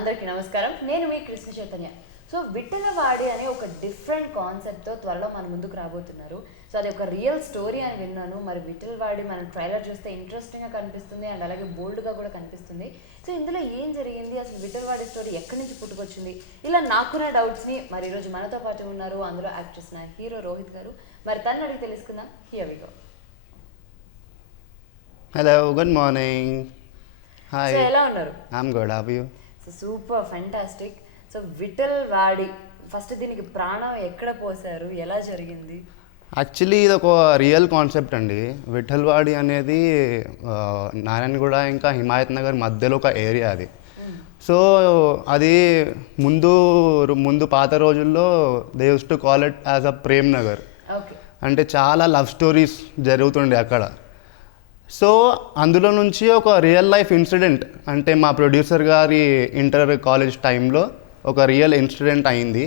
అందరికీ నమస్కారం. నేను మీ కృష్ణ చైతన్య. సో విఠలవాడి అనే ఒక డిఫరెంట్ కాన్సెప్ట్తో త్వరలో మన ముందుకు రాబోతున్నారు. సో అది ఒక రియల్ స్టోరీ అని విన్నాను. మరి విఠలవాడి మనం ట్రైలర్ చూస్తే ఇంట్రెస్టింగ్గా కనిపిస్తుంది అండ్ అలాగే బోల్డ్గా కూడా కనిపిస్తుంది. సో ఇందులో ఏం జరిగింది, అసలు విఠలవాడి స్టోరీ ఎక్కడి నుంచి పుట్టుకొచ్చింది, ఇలా నాకున్న డౌట్స్ని మరి ఈరోజు మనతో పాటు ఉన్నారు. అందులో యాక్ట్ చేసిన హీరో రోహిత్ గారు. మరి తను అడిగి తెలుసుకుందాం. Here we go. Hello, good morning. Hi. So ఎలా ఉన్నారు? I'm good. How are you? So super fantastic. So Vithalwadi first దీనికి ప్రాణం ఎక్కడ పోసారు, ఎలా జరిగింది? యాక్చువల్లీ ఇది ఒక రియల్ కాన్సెప్ట్ అండి. విఠలవాడి అనేది నారాయణగూడ ఇంకా హిమాయత్ నగర్ మధ్యలో ఒక ఏరియా అది. సో అది ముందు పాత రోజుల్లో they use to call it as a Prem Nagar. Okay. అంటే చాలా లవ్ స్టోరీస్ జరుగుతుండే అక్కడ. సో అందులో నుంచి ఒక రియల్ లైఫ్ ఇన్సిడెంట్, అంటే మా ప్రొడ్యూసర్ గారి ఇంటర్ కాలేజ్ టైంలో ఒక రియల్ ఇన్సిడెంట్ అయింది.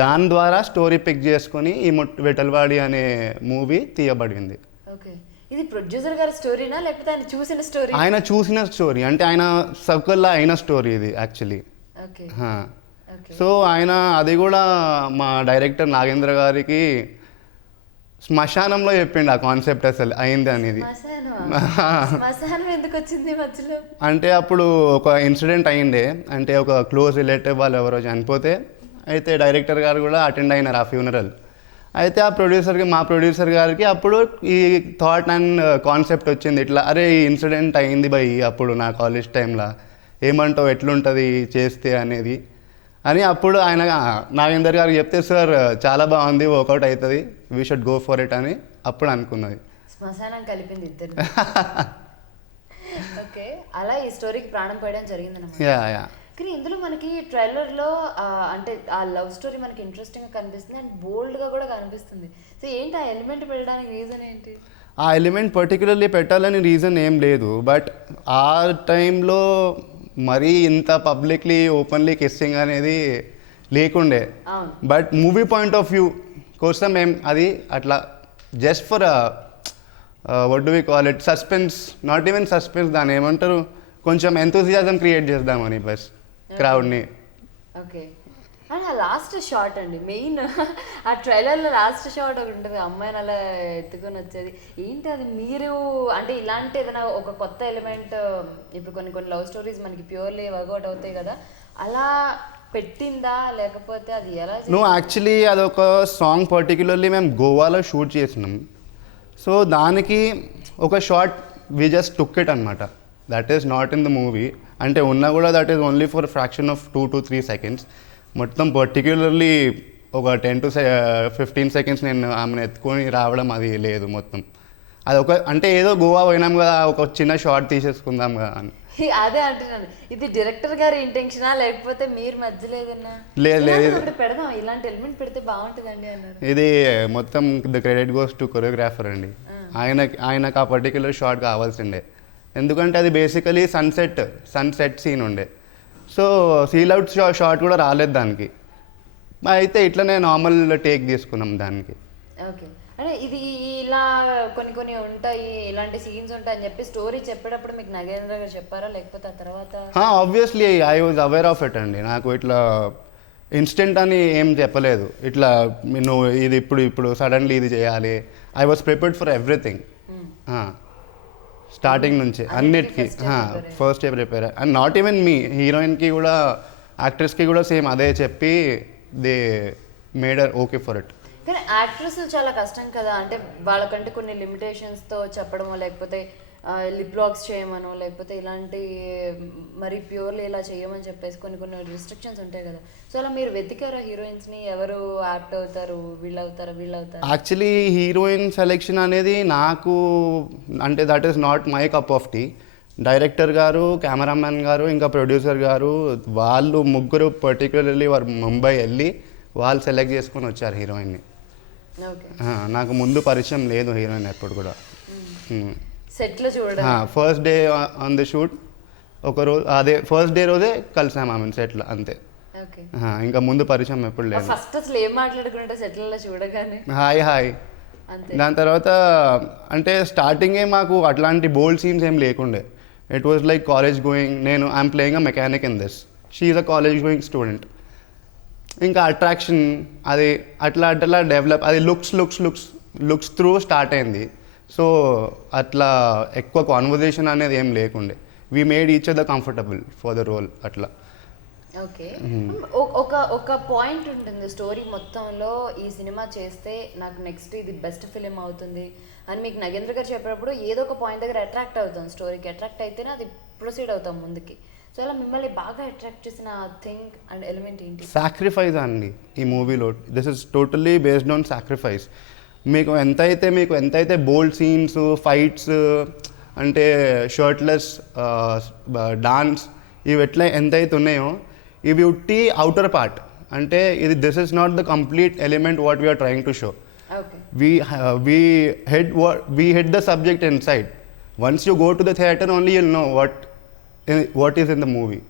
దాని ద్వారా స్టోరీ పిక్ చేసుకొని ఈ విఠలవాడి అనే మూవీ తీయబడింది. ఓకే. ఇది ప్రొడ్యూసర్ గారి స్టోరీనా లేకపోతే ఆయన చూసిన స్టోరీ? ఆయన చూసిన స్టోరీ, అంటే ఆయన సర్కిల్లో అయిన స్టోరీ ఇది యాక్చువల్లీ. ఓకే. సో ఆయన అది కూడా మా డైరెక్టర్ నాగేంద్ర గారికి శ్మశానంలో చెప్పిండు ఆ కాన్సెప్ట్ అసలు అయింది అనేది. శ్మశానం ఎందుకు వచ్చింది మధ్యలో? అంటే అప్పుడు ఒక ఇన్సిడెంట్ అయ్యిండే, అంటే ఒక క్లోజ్ రిలేటివ్ వాళ్ళు ఎవరో చనిపోతే అయితే డైరెక్టర్ గారు కూడా అటెండ్ అయినారు ఆ ఫ్యూనరల్. అయితే మా ప్రొడ్యూసర్ గారికి అప్పుడు ఈ థాట్ అండ్ కాన్సెప్ట్ వచ్చింది, ఇట్లా అరే ఈ ఇన్సిడెంట్ అయ్యింది బై అప్పుడు నా కాలేజ్ టైంలో, ఏమంటావు ఎట్లుంటుంది చేస్తే అనేది అని అప్పుడు ఆయన నాగేందర్ గారికి చెప్తే, సార్ చాలా బాగుంది, వర్కౌట్ అవుతుంది, we should go for it అని అప్పుడు అనుకున్నది. శ్మశానం కలిపింది ఇద్దరు. ఓకే. అలా ఈ స్టోరీకి ప్రాణం పోయడం జరిగిందన్నమాట. యా. కానీ ఇందులో మనకి ట్రైలర్లో అంటే ఆ లవ్ స్టోరీ మనకి ఇంట్రెస్టింగ్గా కనిపిస్తుంది అండ్ బోల్డ్గా కూడా కనిపిస్తుంది. సో ఏంటి ఆ ఎలిమెంట్ పెట్టడానికి రీజన్ ఏంటి? ఆ ఎలిమెంట్ పర్టికులర్లీ పెట్టాలని రీజన్ ఏం లేదు, బట్ ఆ టైంలో మరీ ఇంత పబ్లిక్లీ ఓపెన్లీ కిస్సింగ్ అనేది లేకుండే. But movie point of view కోసం అది అట్లా just for what do we call it, suspense, not even suspense, దాన్ని ఏమంటారు, కొంచెం ఎంతూజియాజం క్రియేట్ చేద్దామని బస్ క్రౌడ్ని. ఓకే. అండ్ ఆ లాస్ట్ షాట్ అండి మెయిన్, ఆ ట్రైలర్లో లాస్ట్ షాట్ ఒకటి ఉంటుంది, అమ్మాయిని అలా ఎత్తుకొని వచ్చేది ఏంటి అది? మీరు అంటే ఇలాంటి ఏదైనా ఒక కొత్త ఎలిమెంట్, ఇప్పుడు కొన్ని లవ్ స్టోరీస్ మనకి ప్యూర్లీ వర్కౌట్ అవుతాయి కదా, అలా పెట్టిందా లేకపోతే అది ఎలా? యాక్చువల్లీ అదొక సాంగ్ పర్టికులర్లీ మేము గోవాలో షూట్ చేసినాం. సో దానికి ఒక short we just took it అనమాట, that is not in the movie. అంటే ఉన్నా కూడా that is only for fraction of 2 to 3 seconds. మొత్తం పర్టిక్యులర్లీ ఒక 10 to 15 seconds నేను ఆమెను ఎత్తుకొని రావడం అది లేదు. మొత్తం అది అంటే ఏదో గోవా పోయినాం కదా, ఒక చిన్న షార్ట్ తీసేసుకుందాం కదా అని. అదే అంటున్నాను, ఇది డైరెక్టర్ గారి ఇంటెన్షనా లేకపోతే మీరు మధ్యలో ఏదన్నా? లేదు, పెడదాం ఇలాంటి ఎలిమెంట్ పెడితే బాగుంటుందండి అన్నారు. ఇది మొత్తం the credit goes to choreographer అండి. ఆయనకు ఆ పర్టిక్యులర్ షార్ట్ కావాల్సిండే, ఎందుకంటే అది బేసికలీ సన్సెట్ సీన్ ఉండే. సో సీల్ అవుట్ షార్ట్ కూడా రాలేదు దానికి, అయితే ఇట్లనే నార్మల్ టేక్ తీసుకున్నాం దానికి. ఓకే. అంటే ఇది ఇలా కొన్ని ఉంటాయి, ఇలాంటి సీన్స్ ఉంటాయి అని చెప్పి స్టోరీ చెప్పేటప్పుడు మీకు నాగేంద్ర గారు చెప్పారా లేకపోతే ఆ తర్వాత? Obviously I was aware of it అండి. నాకు ఇట్లా ఇన్స్టెంట్ అని ఏం చెప్పలేదు, ఇట్లా నువ్వు ఇది ఇప్పుడు సడన్లీ ఇది చేయాలి. I was prepared for everything starting నుంచి అన్నిటికీ. First day prepare, and not even me, హీరోయిన్కి కూడా యాక్ట్రెస్కి కూడా సేమ్ అదే చెప్పి they made her okay for it. కానీ యాక్ట్రెస్ చాలా కష్టం కదా, అంటే వాళ్ళకంటే కొన్ని లిమిటేషన్స్తో చెప్పడమో లేకపోతే లిప్ లాక్స్ చేయమనో లేకపోతే ఇలాంటి మరి ప్యూర్లీ ఇలా చేయమని చెప్పేసి కొన్ని రిస్ట్రిక్షన్స్ ఉంటాయి కదా. సో అలా మీరు వెతికారా హీరోయిన్స్ని, ఎవరు యాప్ట్ అవుతారు, వీళ్ళు అవుతారు? యాక్చువల్లీ హీరోయిన్ సెలెక్షన్ అనేది నాకు అంటే that is not my cup of tea. Director గారు, కెమెరామ్యాన్ గారు, ఇంకా ప్రొడ్యూసర్ గారు, వాళ్ళు ముగ్గురు పర్టికులర్లీ వారు ముంబై వెళ్ళి వాళ్ళు సెలెక్ట్ చేసుకొని వచ్చారు హీరోయిన్ని. నాకు ముందు పరిచయం లేదు హీరోయిన్ ఎప్పుడు కూడా. సెట్లో చూడండి, first day on the shoot ఒకరోజు అదే ఫస్ట్ డే రోజే కలిసాము ఆమె సెట్లో, అంతే. ఇంకా ముందు పరిచయం ఎప్పుడు లేదు. ఫస్ట్ అసలు ఏం మాట్లాడుకుంటే సెట్లలో చూడగానే హాయ్. దాని తర్వాత అంటే స్టార్టింగే మాకు అట్లాంటి బోల్డ్ సీన్స్ ఏం లేకుండే. It was like college going, I'm playing a mechanic in this she a college going student. ఇంకా అట్రాక్షన్ అది అట్లా డెవలప్, అది లుక్స్ త్రూ స్టార్ట్ అయింది. సో అట్లా ఎక్కువ కాన్వర్జేషన్ అనేది ఏం లేకుండే. We made each other comfortable for the role అట్లా. ఓకే, ఒక పాయింట్ ఉంటుంది స్టోరీ మొత్తంలో, ఈ సినిమా చేస్తే నాకు నెక్స్ట్ ఇది బెస్ట్ ఫిలిం అవుతుంది అని మీకు నగేంద్ర గారు చెప్పినప్పుడు ఏదో ఒక పాయింట్ దగ్గర అట్రాక్ట్ అవుతాం, స్టోరీకి అట్రాక్ట్ అయితేనే అది ప్రొసీడ్ అవుతాం ముందుకి. సో అలా మిమ్మల్ని బాగా అట్రాక్ట్ చేసిన థింగ్ అండ్ ఎలిమెంట్ ఏంటి? సాక్రిఫైస్ అండి ఈ మూవీలో. This is totally based on sacrifice. మీకు ఎంతైతే బోల్డ్ సీన్స్, ఫైట్స్, అంటే షర్ట్లెస్ డాన్స్, ఇవి ఎంతైతే ఉన్నాయో ఇవి ఉట్టి అవుటర్ పార్ట్. అంటే ఇది this is not the complete element what we are trying to show. We hit the subject inside. Once you go to the theater only you'll know what is in the movie.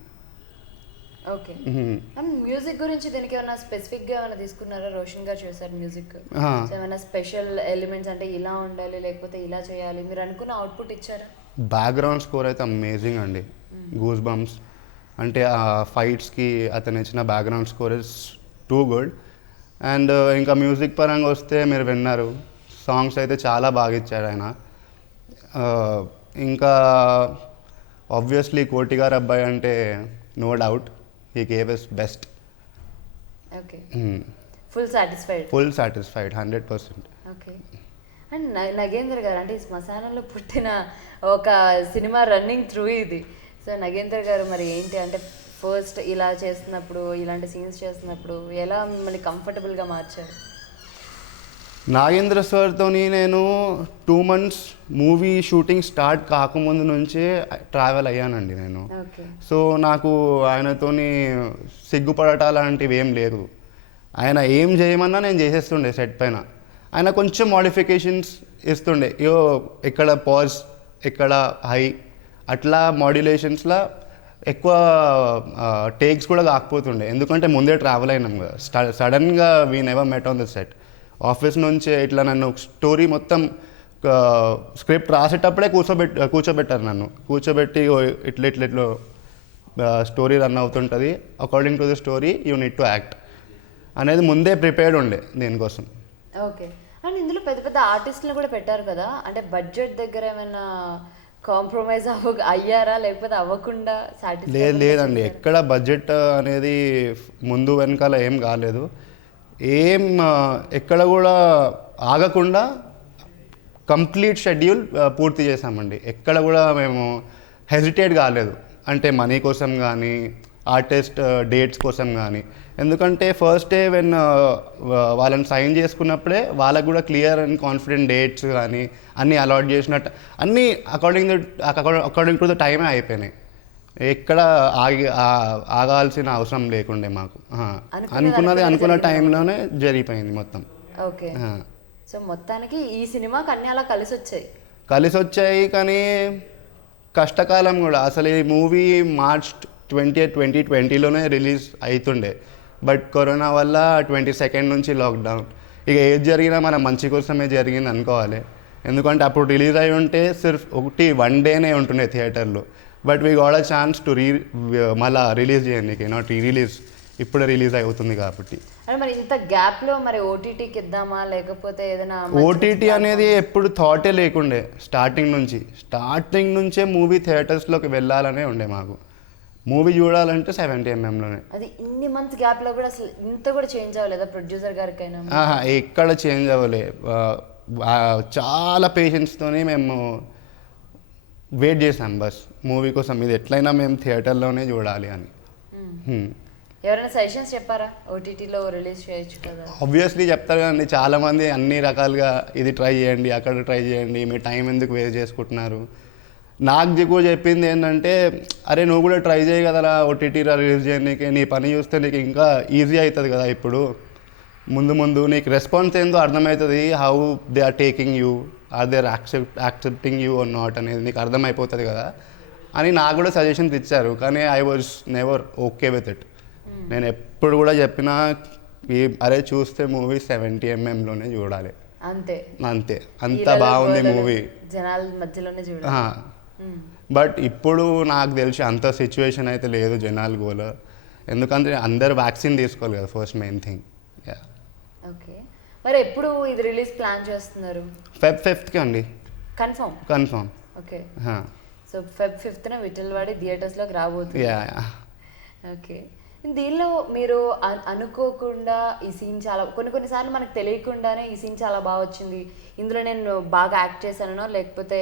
Okay, and music గురించి దీనికి ఏమైనా స్పెసిఫిక్గా ఏమైనా తీసుకున్నారా? రోషన్ గారు చేశారు music, ఏమైనా special elements అంటే ఇలా ఉండాలి లేకపోతే ఇలా చేయాలి మీరు అనుకున్న అవుట్పుట్ ఇచ్చారా? బ్యాక్గ్రౌండ్ స్కోర్ అయితే అమేజింగ్ అండి. Goose bumps. అంటే ఆ ఫైట్స్కి అతను ఇచ్చిన background score is too good. And ఇంకా మ్యూజిక్ పరంగా వస్తే మీరు విన్నారు, సాంగ్స్ అయితే చాలా బాగా ఇచ్చాడు ఆయన. ఇంకా ఆబ్వియస్లీ కోటి గారు అబ్బాయి అంటే no doubt he gave his best. Okay, full satisfied 100%. Okay, and Nagendra గారు అంటే ఈ శ్మశానంలో పుట్టిన ఒక సినిమా రన్నింగ్ త్రూ ఇది. సో నగేంద్ర గారు మరి ఏంటి అంటే ఫస్ట్ ఇలా చేస్తున్నప్పుడు, ఇలాంటి సీన్స్ చేస్తున్నప్పుడు ఎలా మిమ్మల్ని కంఫర్టబుల్గా మార్చారు? నాగేంద్ర సార్తో నేను 2 months మూవీ షూటింగ్ స్టార్ట్ కాకముందు నుంచే ట్రావెల్ అయ్యానండి నేను. సో నాకు ఆయనతోని సిగ్గుపడటాలాంటివి ఏం లేదు. ఆయన ఏం చేయమన్నా నేను చేసేస్తుండే సెట్ పైన. ఆయన కొంచెం మోడిఫికేషన్స్ ఇస్తుండే, ఇక్కడ పాజ్, ఇక్కడ హై, అట్లా మాడ్యులేషన్స్లో ఎక్కువ టేక్స్ కూడా కాకపోతుండే. ఎందుకంటే ముందే ట్రావెల్ అయినాం కదా. సడన్గా we never met on the set. Office నుంచి ఇట్లా నన్ను స్టోరీ మొత్తం స్క్రిప్ట్ రాసేటప్పుడే కూర్చోబెట్టారు నన్ను. కూర్చోబెట్టి ఇట్లా స్టోరీ రన్ అవుతుంటుంది, according to the story you need to act అనేది ముందే ప్రిపేర్డ్ ఉండే దీనికోసం. ఓకే, అండ్ ఇందులో పెద్ద పెద్ద ఆర్టిస్టులు కూడా పెట్టారు కదా, అంటే బడ్జెట్ దగ్గర ఏమైనా కాంప్రమైజ్ అయ్యారా లేకపోతే అవ్వకుండా? లేదండి, ఎక్కడ బడ్జెట్ అనేది ముందు వెనకాల ఏం కాలేదు. ఎక్కడ కూడా ఆగకుండా కంప్లీట్ షెడ్యూల్ పూర్తి చేసామండి. ఎక్కడ కూడా మేము హెజిటేట్ కాలేదు, అంటే మనీ కోసం కానీ ఆర్టిస్ట్ డేట్స్ కోసం కానీ. ఎందుకంటే ఫస్ట్ డే వెన్ వాళ్ళని సైన్ చేసుకున్నప్పుడే వాళ్ళకు కూడా క్లియర్ అండ్ కాన్ఫిడెంట్ డేట్స్ కానీ అన్నీ అలాట్ చేసినట్టు అన్నీ అకార్డింగ్ టు ద టైమే అయిపోయినాయి. ఎక్కడ ఆగాల్సిన అవసరం లేకుండే మాకు. అనుకున్న టైంలోనే జరిగిపోయింది మొత్తం. ఓకే, సో మొత్తానికి ఈ సినిమాకి అన్నీ అలా కలిసి వచ్చాయి. కానీ కష్టకాలం కూడా. అసలు ఈ మూవీ March 20, 2020లోనే రిలీజ్ అవుతుండే. బట్ కరోనా వల్ల 22nd నుంచి లాక్డౌన్. ఇక ఏది జరిగినా మన మంచి కోసమే జరిగింది అనుకోవాలి. ఎందుకంటే అప్పుడు రిలీజ్ అయి ఉంటే సిర్ఫ్ 1 డేనే ఉంటుండే థియేటర్లో. But we got a chance to మళ్ళీ రిలీజ్ చేయండి, నాట్ రిలీజ్, ఇప్పుడే రిలీజ్ అవుతుంది కాబట్టి. మరి ఇంత గ్యాప్లో మరి ఓటీటీకి ఇద్దామా లేకపోతే ఏదైనా? ఓటీటీ అనేది ఎప్పుడు థాటే లేకుండే. స్టార్టింగ్ నుంచే మూవీ థియేటర్స్లోకి వెళ్ళాలనే ఉండే మాకు. మూవీ చూడాలంటే 70mm. అది ఇన్ని మంత్స్ గ్యాప్లో కూడా అసలు ఇంత కూడా చేంజ్ అవ్వలేదా ప్రొడ్యూసర్ గారికైనా? ఎక్కడ చేంజ్ అవ్వలే. చాలా పేషెన్స్తోనే మేము వెయిట్ చేసాం బస్ మూవీ కోసం. ఇది ఎట్లయినా మేము థియేటర్లోనే చూడాలి అని. ఎవరైనా సజెషన్స్ చెప్పారా ఓటీటీలో రిలీజ్ చేయొచ్చు కదా? ఆబ్వియస్లీ చెప్తారు కదండి చాలామంది, అన్ని రకాలుగా ఇది ట్రై చేయండి, అక్కడ ట్రై చేయండి, మీ టైం ఎందుకు వేస్ట్ చేసుకుంటున్నారు. నాకు ఎక్కువ చెప్పింది ఏంటంటే, అరే నువ్వు కూడా ట్రై చేయి కదరా ఓటీటీలో రిలీజ్ చేయడానికి, నీ పని చూస్తే నీకు ఇంకా ఈజీ అవుతుంది కదా. ఇప్పుడు ముందు నీకు రెస్పాన్స్ ఏందో అర్థమవుతుంది. How they are taking you, are they accepting you or not అనేది నీకు అర్థమైపోతుంది కదా అని నాకు కూడా సజెషన్స్ ఇచ్చారు. కానీ I was never okay with it. నేను ఎప్పుడు కూడా చెప్పినా అరే చూస్తే మూవీ 70mmలోనే చూడాలి, అంతే. అంత బాగుంది మూవీ, జనాల మధ్యలోనే చూడాలి. బట్ ఇప్పుడు నాకు తెలిసి అంత సిచ్యువేషన్ అయితే లేదు జనాలు గోల, ఎందుకంటే అందరు వ్యాక్సిన్ తీసుకోవాలి కదా ఫస్ట్ మెయిన్ థింగ్. ఓకే, మరి ఎప్పుడు ఇది రిలీజ్ ప్లాన్ చేస్తున్నారు? Feb 5th అండి. Confirm. Okay, so Feb 5th Vithalavadi థియేటర్స్లోకి రాబోతుంది. ఓకే, దీనిలో మీరు అనుకోకుండా ఈ సీన్ చాలా కొన్నిసార్లు మనకు తెలియకుండానే ఈ సీన్ చాలా బాగా వచ్చింది, ఇందులో నేను బాగా యాక్ట్ చేశానో లేకపోతే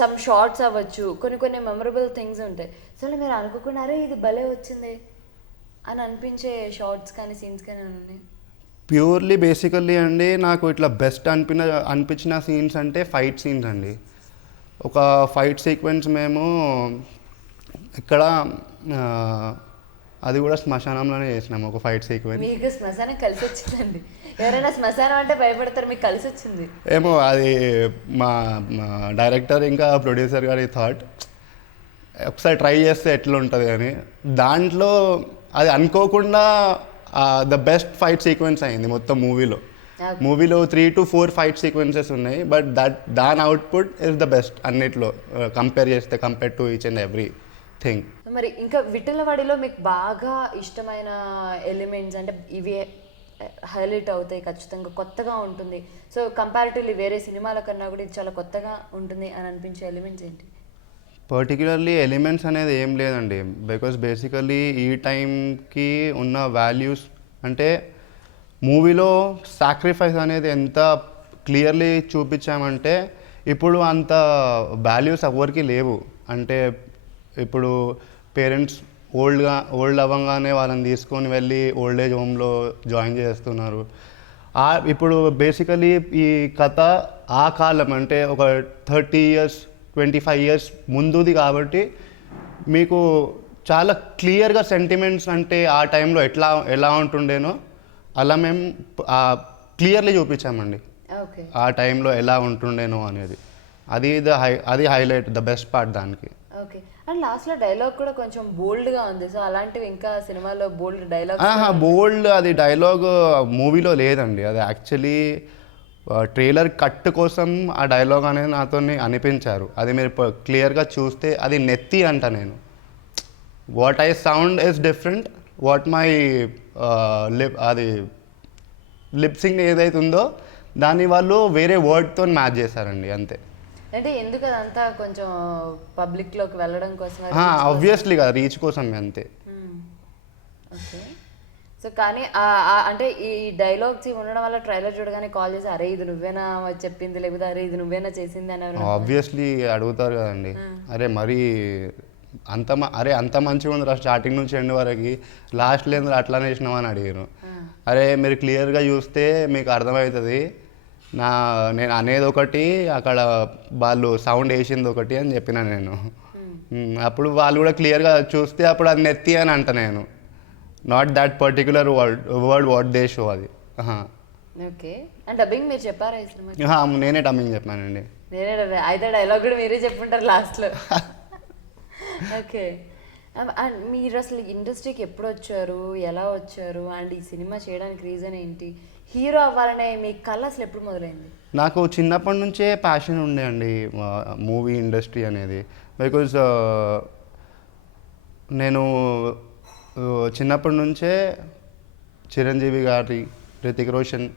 సమ్ షార్ట్స్ అవ్వచ్చు, కొన్ని మెమరబుల్ థింగ్స్ ఉంటాయి. సో మీరు అనుకోకుండా అరే ఇది భలే వచ్చింది అని అనిపించే షార్ట్స్ కానీ సీన్స్ కానీ ఉన్నాయి? ప్యూర్లీ బేసికల్లీ అండి నాకు ఇట్లా బెస్ట్ అనిపించిన సీన్స్ అంటే ఫైట్ సీన్స్ అండి. ఒక ఫైట్ సీక్వెన్స్ మేము ఇక్కడ అది కూడా శ్మశానంలోనే చేసినాము ఒక ఫైట్ సీక్వెన్స్. మీకు శ్మశానం కలిసి వచ్చిందండి? ఎవరైనా శ్మశానం అంటే భయపడతారు, మీకు కలిసి వచ్చింది. ఏమో అది మా డైరెక్టర్ ఇంకా ప్రొడ్యూసర్ గారి థాట్, ఒకసారి ట్రై చేస్తే ఎట్లా ఉంటుంది అని. దాంట్లో అది అనుకోకుండా ద బెస్ట్ ఫైట్ సీక్వెన్స్ అయింది మొత్తం మూవీలో. 3 to 4 ఫైట్ సీక్వెన్సెస్ ఉన్నాయి, బట్ దాని అవుట్పుట్ ఇస్ ద బెస్ట్ అన్నిట్లో compare to each and every thing. మరి ఇంకా విఠలవాడిలో మీకు బాగా ఇష్టమైన ఎలిమెంట్స్ అంటే ఇవి హైలైట్ అవుతాయి ఖచ్చితంగా, కొత్తగా ఉంటుంది, సో కంపారిటివ్లీ వేరే సినిమాల కన్నా కూడా ఇది చాలా కొత్తగా ఉంటుంది అని అనిపించే ఎలిమెంట్స్ ఏంటి? పర్టికులర్లీ ఎలిమెంట్స్ అనేది ఏం లేదండి, బికాస్ బేసికలీ ఈ టైంకి ఉన్న వాల్యూస్ అంటే మూవీలో సాక్రిఫైస్ అనేది ఎంత క్లియర్లీ చూపించామంటే ఇప్పుడు అంత వాల్యూస్ ఎవరికి లేవు. అంటే ఇప్పుడు పేరెంట్స్ ఓల్డ్ అవ్వగానే వాళ్ళని తీసుకొని వెళ్ళి ఓల్డ్ ఏజ్ హోమ్లో జాయిన్ చేస్తున్నారు. ఇప్పుడు బేసికలీ ఈ కథ ఆ కాలం అంటే ఒక 30 years 25 years ముందుది కాబట్టి మీకు చాలా క్లియర్గా సెంటిమెంట్స్ అంటే ఆ టైంలో ఎలా ఉంటుండేనో అలా మేము క్లియర్లీ చూపించామండి. ఆ టైంలో ఎలా ఉంటుండేనో అనేది అది హైలైట్, ద బెస్ట్ పార్ట్ దానికి. ఓకే, అండ్ లాస్ట్లో డైలాగ్ కూడా కొంచెం బోల్డ్గా ఉంది, సో అలాంటివి ఇంకా సినిమాలో బోల్డ్ డైలాగ్ అది డైలాగ్ మూవీలో లేదండి, అది యాక్చువల్లీ ట్రైలర్ కట్ కోసం ఆ డైలాగ్ అనేది నాతో అనిపించారు. అది మీరు క్లియర్గా చూస్తే అది నెత్తి అంట నేను. What I sound is different, what my అది లిప్సింగ్ ఏదైతే ఉందో దాన్ని వాళ్ళు వేరే వర్డ్తో మ్యాచ్ చేశారండి అంతే. అంటే ఎందుకు అదంతా కొంచెం పబ్లిక్లోకి వెళ్ళడం కోసం? ఆబ్వియస్లీ కదా, రీచ్ కోసం అంతే. ఓకే, సో కానీ అంటే ఈ డైలాగ్స్ ఉండడం వల్ల ట్రైలర్ చూడగానే కాల్ చేసి అరే ఇది నువ్వేనా చెప్పింది, లేకపోతే అరే ఇది నువ్వేనా చేసింది అని ఆబ్వియస్లీ అడుగుతారు కదండి. అరే మరి అంత మంచిగా ఉందిరా స్టార్టింగ్ నుంచి ఎండ్ వరకు, లాస్ట్ లేదు అట్లానే వేసినావు అని అడిగారు. అరే మీరు క్లియర్గా చూస్తే మీకు అర్థమవుతుంది, నేను అనేది ఒకటి అక్కడ వాళ్ళు సౌండ్ వేసింది ఒకటి అని చెప్పిన నేను. అప్పుడు వాళ్ళు కూడా క్లియర్గా చూస్తే అప్పుడు అది నెత్తి అని అంట నేను, not that particular word what they show అది. ఓకే, అండ్ డబ్బింగ్ మీరు చెప్పారా ఈ సినిమా? నేనే డబ్బింగ్ చెప్పానండి. అయితే డైలాగ్ కూడా మీరే చెప్పుంటారు లాస్ట్లో. ఓకే, అండ్ మీరు అసలు ఇండస్ట్రీకి ఎప్పుడు వచ్చారు, ఎలా వచ్చారు, అండ్ ఈ సినిమా చేయడానికి రీజన్ ఏంటి, హీరో అవ్వాలనే మీ కళ అసలు ఎప్పుడు మొదలైంది? నాకు చిన్నప్పటి నుంచే ప్యాషన్ ఉండే అండి మూవీ ఇండస్ట్రీ అనేది. బికాజ్ నేను చిన్నప్పటి నుంచే చిరంజీవి గారి, రితిక్ రోషన్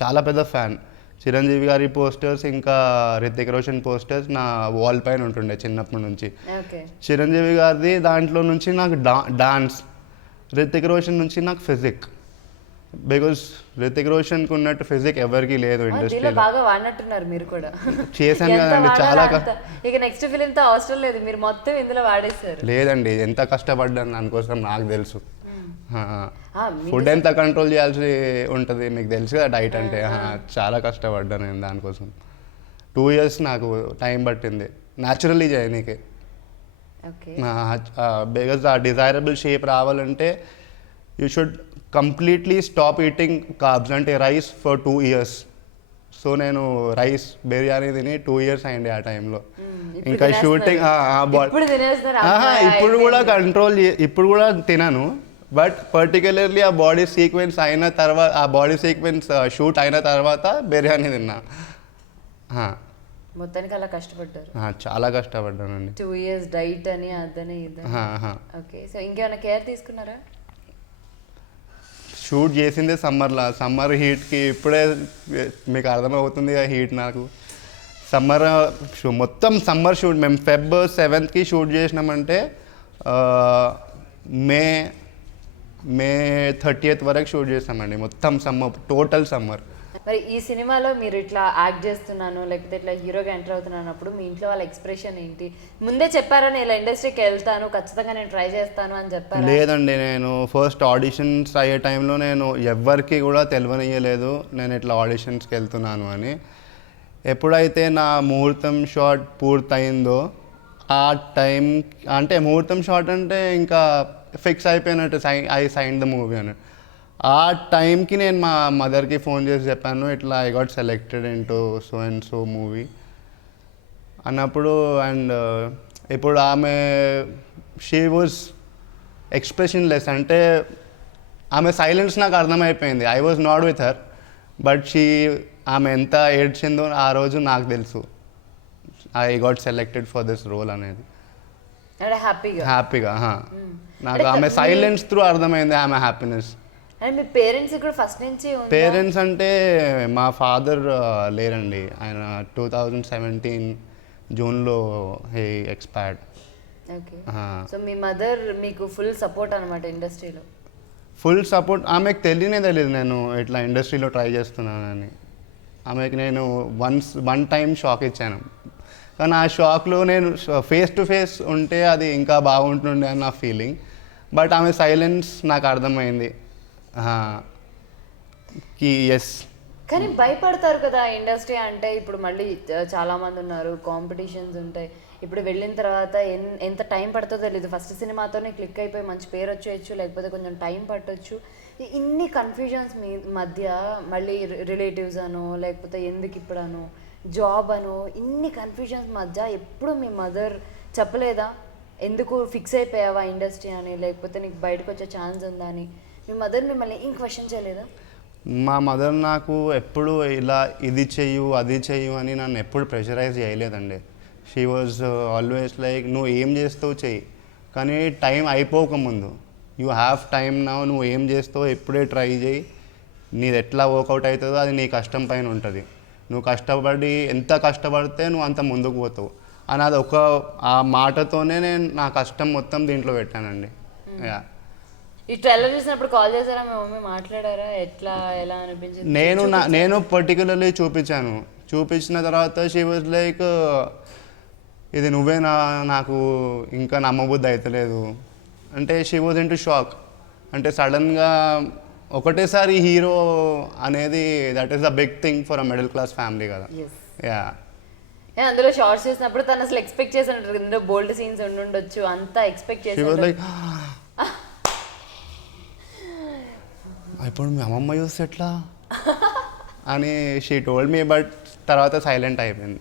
చాలా పెద్ద ఫ్యాన్. చిరంజీవి గారి పోస్టర్స్ ఇంకా రితిక్ రోషన్ పోస్టర్స్ నా వాల్ పైన ఉంటుండే చిన్నప్పటి నుంచి. చిరంజీవి గారిది దాంట్లో నుంచి నాకు డాన్స్, రితిక్ రోషన్ నుంచి నాకు ఫిజిక్. బికాజ్ రితిక్ రోషన్కి ఉన్నట్టు ఫిజిక్ ఎవరికి లేదు ఇండస్ట్రీలో. బాగా వాడినట్టున్నారు మీరు కూడా. చేశాను కదండి చాలా. ఇక నెక్స్ట్ ఫిలింతో అవసరం లేదు, మీరు మొత్తం ఇందులో వాడేశారు. లేదండి, ఎంత కష్టపడ్డాను దానికోసం నాకు తెలుసు. ఫుడ్ ఎంత కంట్రోల్ చేయాల్సి ఉంటుంది మీకు తెలుసు కదా, డైట్ అంటే. చాలా కష్టపడ్డాను నేను దానికోసం. 2 years నాకు టైం పట్టింది న్యాచురల్లీ చేయనీకి. బికాజ్ ఆ డిజైరబుల్ షేప్ రావాలంటే you should completely stop eating carbs అంటే రైస్ ఫర్ 2 years. సో నేను రైస్ బిర్యానీ తిని 2 years అయింది ఆ టైంలో. ఇంకా షూటింగ్ ఇప్పుడు కూడా ఇప్పుడు కూడా తినను, బట్ పర్టికులర్లీ ఆ బాడీ సీక్వెన్స్ అయిన తర్వాత, ఆ బాడీ సీక్వెన్స్ షూట్ అయిన తర్వాత బిర్యానీ తిన్నా. మొత్తానికి అలా కష్టపడ్డారు. చాలా కష్టపడ్డానండి. 2 years డైట్ అని అదని ఇదని. ఓకే, సో ఇంకేమైనా కేర్ తీసుకున్నారా? షూట్ చేసిందే సమ్మర్ హీట్కి ఇప్పుడే మీకు అర్థమవుతుంది ఆ హీట్ నాకు. సమ్మర్ మొత్తం సమ్మర్ షూట్ మేము Feb 7th షూట్ చేసినామంటే మే 30th వరకు షూట్ చేసామండి. మొత్తం సమ్మర్, టోటల్ సమ్మర్. మరి ఈ సినిమాలో మీరు ఇట్లా యాక్ట్ చేస్తున్నాను లేకపోతే ఇట్లా హీరోగా ఎంటర్ అవుతున్నానప్పుడు మీ ఇంట్లో వాళ్ళ ఎక్స్ప్రెషన్ ఏంటి? ముందే చెప్పారా నేను ఇలా ఇండస్ట్రీకి వెళ్తాను, ఖచ్చితంగా నేను ట్రై చేస్తాను అని చెప్పారు? లేదండి, నేను ఫస్ట్ ఆడిషన్స్ అయ్యే టైంలో నేను ఎవ్వరికి కూడా తెలియనియలేదు నేను ఇట్లా ఆడిషన్స్కి వెళ్తున్నాను అని. ఎప్పుడైతే నా ముహూర్తం షాట్ పూర్తయిందో ఆ టైం, అంటే ముహూర్తం షాట్ అంటే ఇంకా ఫిక్స్ అయిపోయినట్టు, ఐ సైన్ ద మూవీ అని. ఆ టైంకి నేను మా మదర్కి ఫోన్ చేసి చెప్పాను ఇట్లా I got selected into so and so movie అన్నప్పుడు. అండ్ ఇప్పుడు ఆమె షీ వాజ్ ఎక్స్ప్రెషన్లెస్, అంటే ఆమె సైలెన్స్ నాకు అర్థమైపోయింది. I was not with her, but ఆమె ఎంత ఏడ్చిందో ఆ రోజు నాకు తెలుసు. I got selected for this role అనేది. హ్యాపీగా నాకు ఆమె సైలెన్స్ త్రూ అర్థమైంది ఆమె హ్యాపీనెస్. అండ్ మీ పేరెంట్స్ కూడా ఫస్ట్ నుంచి పేరెంట్స్ అంటే మా ఫాదర్ లేరండి, ఆయన 2017 జూన్లో హీ ఎక్స్పైర్డ్. ఓకే, సో మీ మదర్ మీకు ఫుల్ సపోర్ట్ అనమాట ఇండస్ట్రీలో? Full support. ఆమెకు తెలియదు నేను ఇట్లా ఇండస్ట్రీలో ట్రై చేస్తున్నానని. ఆమెకి నేను వన్ టైం షాక్ ఇచ్చాను, కానీ ఆ షాక్లో నేను ఫేస్ టు ఫేస్ ఉంటే అది ఇంకా బాగుంటుండే అని నా ఫీలింగ్. బట్ ఆమె సైలెన్స్ నాకు అర్థమైంది. ఎస్, కానీ భయపడతారు కదా ఇండస్ట్రీ అంటే. ఇప్పుడు మళ్ళీ చాలామంది ఉన్నారు, కాంపిటీషన్స్ ఉంటాయి. ఇప్పుడు వెళ్ళిన తర్వాత ఎంత టైం పడుతుందో తెలీదు. ఫస్ట్ సినిమాతోనే క్లిక్ అయిపోయి మంచి పేరు వచ్చేయచ్చు, లేకపోతే కొంచెం టైం పట్టొచ్చు. ఇన్ని కన్ఫ్యూజన్స్ మధ్య మళ్ళీ రిలేటివ్స్ అనో లేకపోతే ఎందుకు ఇప్పుడు అనో జాబ్ అనో ఇన్ని కన్ఫ్యూజన్స్ మధ్య ఎప్పుడు మీ మదర్ చెప్పలేదా ఎందుకు ఫిక్స్ అయిపోయావా ఇండస్ట్రీ అని, లేకపోతే నీకు బయటకు వచ్చే ఛాన్స్ ఉందా అని? మీ మదర్ మిమ్మల్ని ఏం క్వశ్చన్ చేయలేదా? మా మదర్ నాకు ఎప్పుడు ఇలా ఇది చెయ్యు అది చెయ్యు అని నన్ను ఎప్పుడు ప్రెషరైజ్ చేయలేదండి. షీ వాజ్ ఆల్వేస్ లైక్ నువ్వు ఏం చేస్తావు చెయ్యి, కానీ టైం అయిపోకముందు యూ హ్యావ్ టైం నా, నువ్వు ఏం చేస్తావు ఎప్పుడే ట్రై చేయి, నీది ఎట్లా వర్కౌట్ అవుతుందో అది నీ కష్టం పైన ఉంటుంది. నువ్వు కష్టపడి ఎంత కష్టపడితే నువ్వు అంత ముందుకు పోతావు అని అది ఆ మాటతోనే నేను నా కష్టం మొత్తం దీంట్లో పెట్టానండి. యా, ఈ ట్రైలర్ చూసినప్పుడు కాల్ చేశారా మీ మమ్మీ, మాట్లాడారా ఎలా అనిపించింది? నేను పర్టికులర్లీ చూపించిన తర్వాత షీ వాజ్ లైక్ ఇది నువ్వేనా, నాకు ఇంకా నమ్మబుద్ధి అవుతలేదు అంటే. She was into shock. అంటే సడన్గా ఒకటేసారి హీరో అనేది that is the big thing for a middle class family కదా. యా, అందులో షార్ట్స్ చేసినప్పుడు తను అసలు ఎక్స్పెక్ట్ చేసి ఉంటారు, ఇందులో బోల్డ్ సీన్స్ ఉండొచ్చు అంతా ఎక్స్పెక్ట్ చేసి. ఇప్పుడు మీ అమ్మమ్మ చూస్తే ఎట్లా అని షీ టోల్డ్ మీ, బట్ తర్వాత సైలెంట్ అయిపోయింది.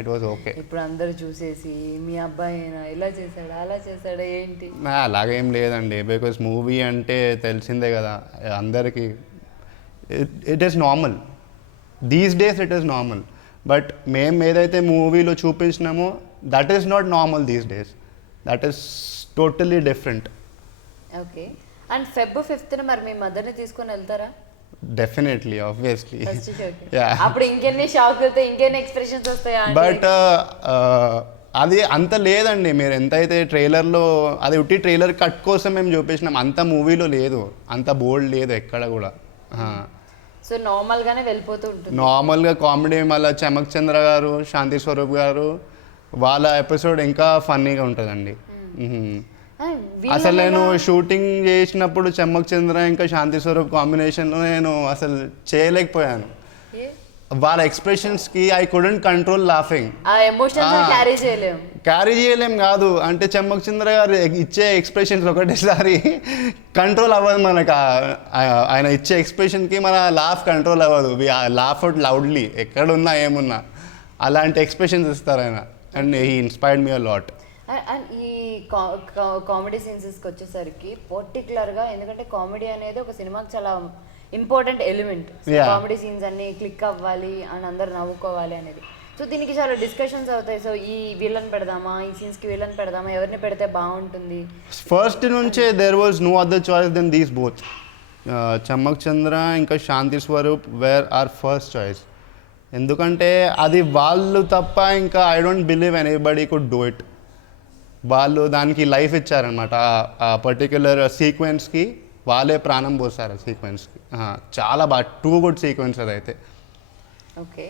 It was okay. ఇప్పుడు అందరు చూసేసి మీ అబ్బాయి ఇలా చేశాడా అలా చేశాడా ఏంటి? అలాగేం లేదండి, బికాస్ మూవీ అంటే తెలిసిందే కదా అందరికీ. It is normal these days, it is normal. But మేము ఏదైతే మూవీలో చూపించినామో that is not normal these days, that is totally different. Okay, and Feb 5th మరి మీ మదర్ని తీసుకొని వెళ్తారా? Definitely, obviously. అప్పుడు ఇంకెన్ని షాక్ అవుతాయి, ఇంకెన్ని ఎక్స్ప్రెషన్స్ వస్తాయా? బట్ అది అంత లేదండి. మీరు ఎంతైతే ట్రైలర్లో అది ఉట్టి ట్రైలర్ కట్ కోసం మేము చూపించినాం, అంత మూవీలో లేదు, అంత బోల్డ్ లేదు ఎక్కడ కూడా. సో నార్మల్గానే వెళ్ళిపోతూ ఉంటుంది. నార్మల్గా కామెడీ. మళ్ళీ చమక్ చంద్ర గారు, శాంతి స్వరూప్ గారు వాళ్ళ ఎపిసోడ్ ఇంకా ఫన్నీగా ఉంటుందండి. అసలు నేను షూటింగ్ చేసినప్పుడు చమ్మక్ చంద్ర ఇంకా శాంతి స్వరూప్ కాంబినేషన్లో నేను అసలు చేయలేకపోయాను. వాళ్ళ ఎక్స్ప్రెషన్స్కి I couldn't control laughing. Carry చేయలేం కాదు, అంటే చమ్మక్ చంద్ర గారు ఇచ్చే ఎక్స్ప్రెషన్స్ ఒకటేసారి కంట్రోల్ అవ్వదు మనకు. ఆయన ఇచ్చే ఎక్స్ప్రెషన్కి మన లాఫ్ కంట్రోల్ అవ్వదు. లాఫ్ అవుట్ లౌడ్లీ ఎక్కడున్నా ఏమున్నా అలాంటి ఎక్స్ప్రెషన్స్ ఇస్తారు ఆయన. And he inspired me a lot. And ఈ కామెడీ సీన్స్కి వచ్చేసరికి పర్టికులర్గా, ఎందుకంటే కామెడీ అనేది ఒక సినిమాకి చాలా ఇంపార్టెంట్ ఎలిమెంట్. కామెడీ సీన్స్ అన్ని క్లిక్ అవ్వాలి అని అందరు నవ్వుకోవాలి అనేది. సో దీనికి చాలా డిస్కషన్స్ అవుతాయి. సో ఈ వీళ్ళని పెడదామా, ఈ సీన్స్కి వీళ్ళని పెడదామా, ఎవరిని పెడితే బాగుంటుంది? ఫస్ట్ నుంచే there was no other choice than these both. Chammak Chandra ఇంకా Shanti Swaroop were our first choice. ఎందుకంటే అది వాళ్ళు తప్ప ఇంకా I don't believe anybody could do it. వాళ్ళు దానికి లైఫ్ ఇచ్చారనమాట. ఆ పర్టిక్యులర్ సీక్వెన్స్కి వాళ్ళే ప్రాణం పోస్తారు ఆ సీక్వెన్స్కి. చాలా బాగా టూ గుడ్ సీక్వెన్స్ అదైతే. ఓకే.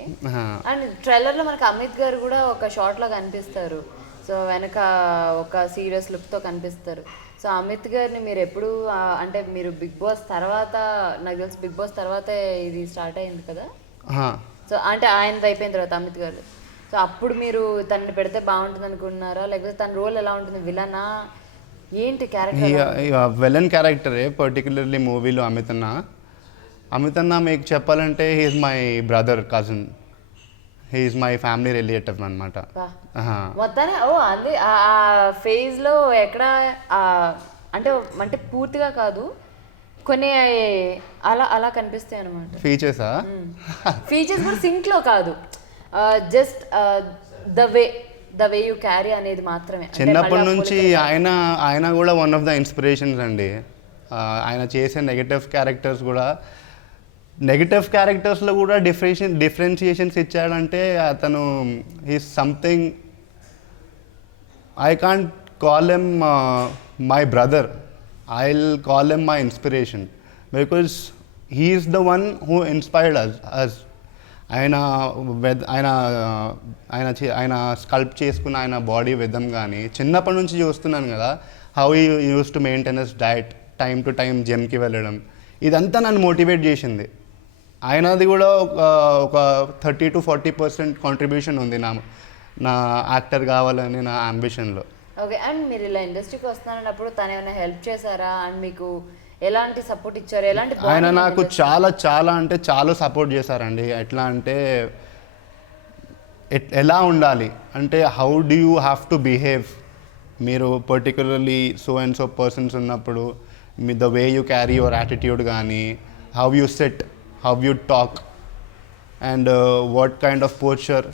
అండ్ ట్రైలర్లో మనకి అమిత్ గారు కూడా ఒక షార్ట్లో కనిపిస్తారు. సో వెనక ఒక సీరియస్ లుక్తో కనిపిస్తారు. సో అమిత్ గారిని మీరు ఎప్పుడు అంటే మీరు బిగ్ బాస్ తర్వాత, నాకు తెలిసి బిగ్ బాస్ తర్వాతే ఇది స్టార్ట్ అయింది కదా. సో అంటే ఆయనది అయిపోయిన తర్వాత అమిత్ గారు, సో అప్పుడు మీరు తనని పెడితే బాగుంటుంది అనుకుంటున్నారా, లేకపోతే తన రోల్ ఎలా ఉంటుంది, విలనా ఏంటి క్యారెక్టర్? విలన్ క్యారెక్టరే పర్టికులర్లీ మూవీలో అమిత్ అన్న మీకు చెప్పాలంటే he's my brother cousin, he's my family relative అనమాట. మొత్తాన్ని అంది ఆ ఫేజ్లో ఎక్కడ అంటే అంటే పూర్తిగా కాదు, కొన్ని అలా అలా కనిపిస్తాయి అనమాట. ఫీచర్స్ కూడా సింక్లో కాదు, just the way you carry అనేది మాత్రమే. చిన్నప్పటి నుంచి ఆయన కూడా వన్ ఆఫ్ ద ఇన్స్పిరేషన్స్ అండి. ఆయన చేసే నెగటివ్ క్యారెక్టర్స్లో కూడా డిఫరెన్షియేషన్స్ ఇచ్చాడంటే అతను is something. I can't call him my brother, I will call him my inspiration, because he is the one who inspired us. ఆయన స్కల్ప్ చేసుకున్న ఆయన బాడీ విధం కానీ చిన్నప్పటి నుంచి చూస్తున్నాను కదా, how you use to maintain his diet, time to time జిమ్కి వెళ్ళడం, ఇదంతా నన్ను మోటివేట్ చేసింది. ఆయనది కూడా ఒక 30-40% కాంట్రిబ్యూషన్ ఉంది నా యాక్టర్ కావాలని నా అంబిషన్లో. ఓకే. అండ్ మీరు ఇలా ఇండస్ట్రీకి వస్తున్నారన్నప్పుడు తను ఏమైనా హెల్ప్ చేశారా? అండ్ మీకు ఎలాంటి సపోర్ట్ ఇచ్చారు? ఆయన నాకు చాలా సపోర్ట్ చేశారండి. ఎట్లా అంటే ఎలా ఉండాలి అంటే how do you have to behave, మీరు particularly so and so persons ఉన్నప్పుడు the way you carry your attitude కానీ, how you sit, how you talk, and what kind of posture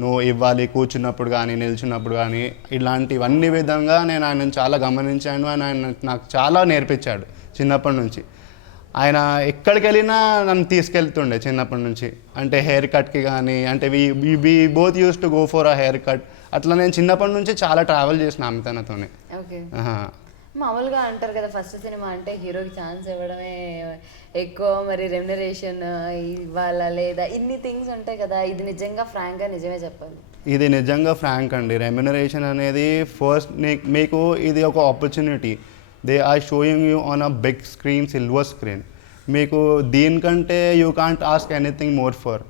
నువ్వు ఇవ్వాలి కూర్చున్నప్పుడు కానీ నిల్చున్నప్పుడు కానీ, ఇలాంటివన్నీ విధంగా నేను ఆయనను చాలా గమనించాను. ఆయన నాకు చాలా నేర్పించాడు చిన్నప్పటి నుంచి. ఆయన ఎక్కడికి వెళ్ళినా నన్ను తీసుకెళ్తుండే చిన్నప్పటి నుంచి. అంటే హెయిర్ కట్కి కానీ, అంటే we both use to go for a haircut. అట్లా నేను చిన్నప్పటి నుంచి చాలా ట్రావెల్ చేసిన అమితనతోనే. ఓకే. మామూలుగా అంటారు కదా, ఫస్ట్ సినిమా అంటే హీరోకి ఛాన్స్ ఇవ్వడమే ఎక్కువ, మరి రెమ్యునరేషన్ ఇవ్వాలా లేదా, ఇన్ని థింగ్స్ ఉంటాయి కదా. ఇది నిజంగా ఫ్రాంక్గా నిజమే చెప్పాలి, ఇది నిజంగా ఫ్రాంక్ అండి. రెమ్యునరేషన్ అనేది ఫస్ట్ మీకు ఇది ఒక opportunity. They are showing you on a big screen, silver screen. మీకు దీనికంటే you can't ask anything more for.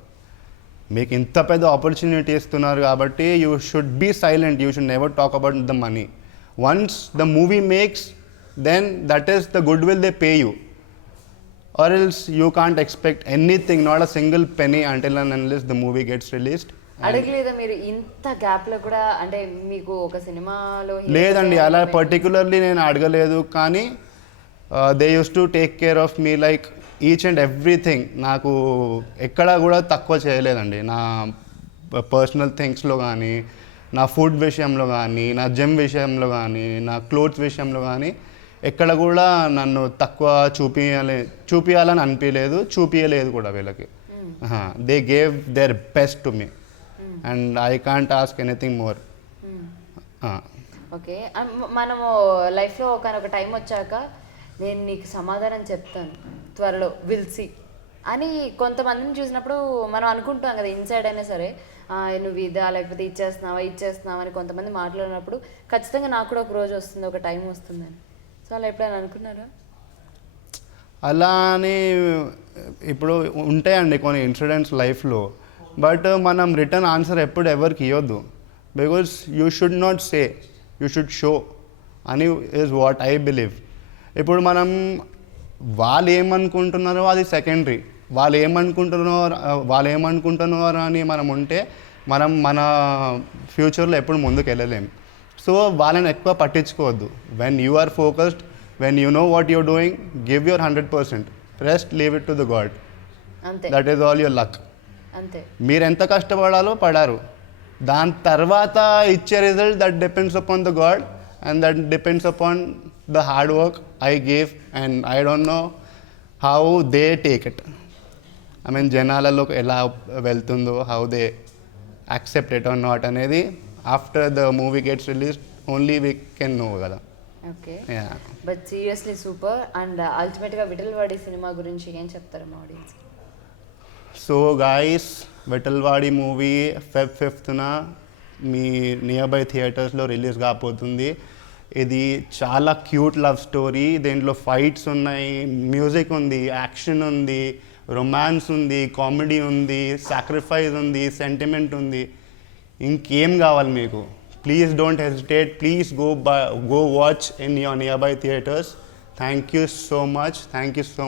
మీకు ఇంత పెద్ద ఆపర్చునిటీ ఇస్తున్నారు కాబట్టి you should be silent, you should never talk about the money. Once the movie makes, then that is the goodwill they pay you, or else you can't expect anything, not a single penny until and unless the movie gets released. అడగలేదా మీరు ఇంత గ్యాప్లో కూడా? అంటే మీకు ఒక సినిమాలో లేదండి, అలా పర్టికులర్లీ నేను అడగలేదు. కానీ they use to take care of me like each and everything. నాకు ఎక్కడా కూడా తక్కువ చేయలేదండి, నా పర్సనల్ థింగ్స్లో కానీ, నా ఫుడ్ విషయంలో కానీ, నా జిమ్ విషయంలో కానీ, నా క్లోత్స్ విషయంలో కానీ ఎక్కడ కూడా నన్ను తక్కువ చూపించాలని అనిపించలేదు, చూపించలేదు కూడా వీళ్ళకి. They gave their best to me and I can't ask anything more. Okay. మనము లైఫ్లో ఒక టైం వచ్చాక నేను నీకు సమాధానం చెప్తాను త్వరలో, విల్ సీ అని కొంతమందిని చూసినప్పుడు మనం అనుకుంటాం కదా, ఇన్సైడ్ అయినా సరే, నువ్వు ఇదా లేకపోతే ఇచ్చేస్తున్నావా అని కొంతమంది మాట్లాడినప్పుడు ఖచ్చితంగా నాకు కూడా ఒక రోజు వస్తుంది, ఒక టైం వస్తుందని. సో అలా ఎప్పుడైనా అనుకున్నారా? అలా అని ఇప్పుడు ఉంటాయండి కొన్ని ఇన్సిడెంట్స్ లైఫ్లో, బట్ మనం రిటర్న్ ఆన్సర్ ఎప్పుడు ఎవరికి ఇవ్వద్దు. Because you should not say, you should show అని ఈజ్ వాట్ ఐ బిలీవ్. ఇప్పుడు మనం వాళ్ళు ఏమనుకుంటున్నారో అది సెకండరీ. వాళ్ళు ఏమనుకుంటున్నారు అని మనం ఉంటే మన ఫ్యూచర్లో ఎప్పుడు ముందుకు వెళ్ళలేం. సో వాళ్ళని ఎక్కువ పట్టించుకోవద్దు. When you are focused, when you know what you're doing, give your 100%. Rest leave it to the god. That is all your luck. అంతే. మీరు ఎంత కష్టపడాలో పడారు, దాని తర్వాత ఇచ్చే result that depends upon the god and that depends upon the hard work I gave and I don't know how they take it. I mean జనాలలో ఎలా వెళ్తుందో, how they accept it or not అనేది after the movie gets release only we can know కదా. Okay, yeah. But seriously super. And అల్టిమేట్గా Vithalavadi cinema గురించి ఏం చెప్తారు మా audience? So guys, Vithalavadi movie Feb 5th మీ నియర్ బై థియేటర్స్లో రిలీజ్ కాబోతుంది. ఇది చాలా క్యూట్ లవ్ స్టోరీ. దీంట్లో ఫైట్స్ ఉన్నాయి, మ్యూజిక్ ఉంది, యాక్షన్ ఉంది, రొమాన్స్ ఉంది, కామెడీ ఉంది, సాక్రిఫైస్ ఉంది, సెంటిమెంట్ ఉంది. ఇంకేం కావాలి మీకు? Please don't hesitate, please go watch in your near by theatres. Thank you so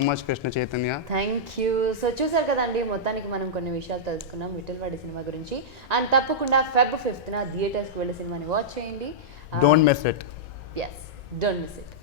much Krishna Chaitanya. Thank you. So చూసారు కదండి, మొత్తానికి మనం కొన్ని విషయాలు తెలుసుకున్నాం విఠలవాడి సినిమా గురించి. అండ్ తప్పకుండా Feb 5th థియేటర్స్కి వెళ్ళి సినిమాని వాచ్ చేయండి. Don't miss it. Yes, don't miss it.